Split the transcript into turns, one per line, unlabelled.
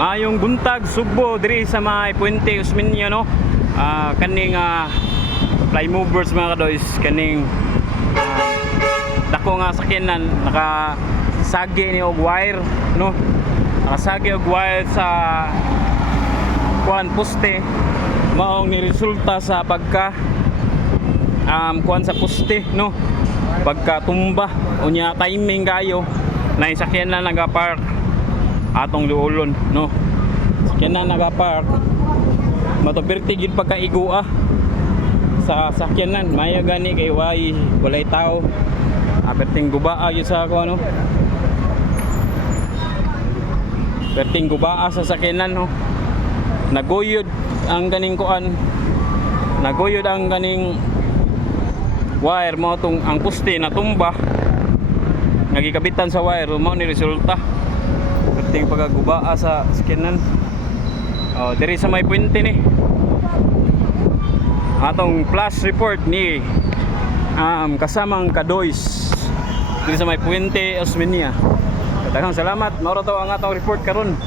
Mayong buntag Sugbo diri sa may Puente Usmeña no. Ah, kaning ah, fly movers mga kadoys kaning ah, dako nga sakyanan naka sagi ni og wire no. Nakasagi og wire sa kuan poste. Maong ni resulta sa pagka um, kuan sa poste no? Pagka tumba. Unya timing kayo. Na sakyan na nagapark atong luulon no? Sakyan na nagapark. Matopirti gid pagkaigua sa sakyanan maya gani kay way walay tao. Aperting gubaa gyud sa ako ano? Perting gubaa sa sakyanan no? Naguyod ang ganing kuan. Naguyod ang ganing wire mo tong ang puste na tumba. Nagikabitan sa wire mo ni resulta perting pagagubaa sa skinan oh diri sa may puente ni atong flash report ni um, kasamang kadoys diri sa may puente Osmeña Daghang salamat. Mao to ang atong report karon.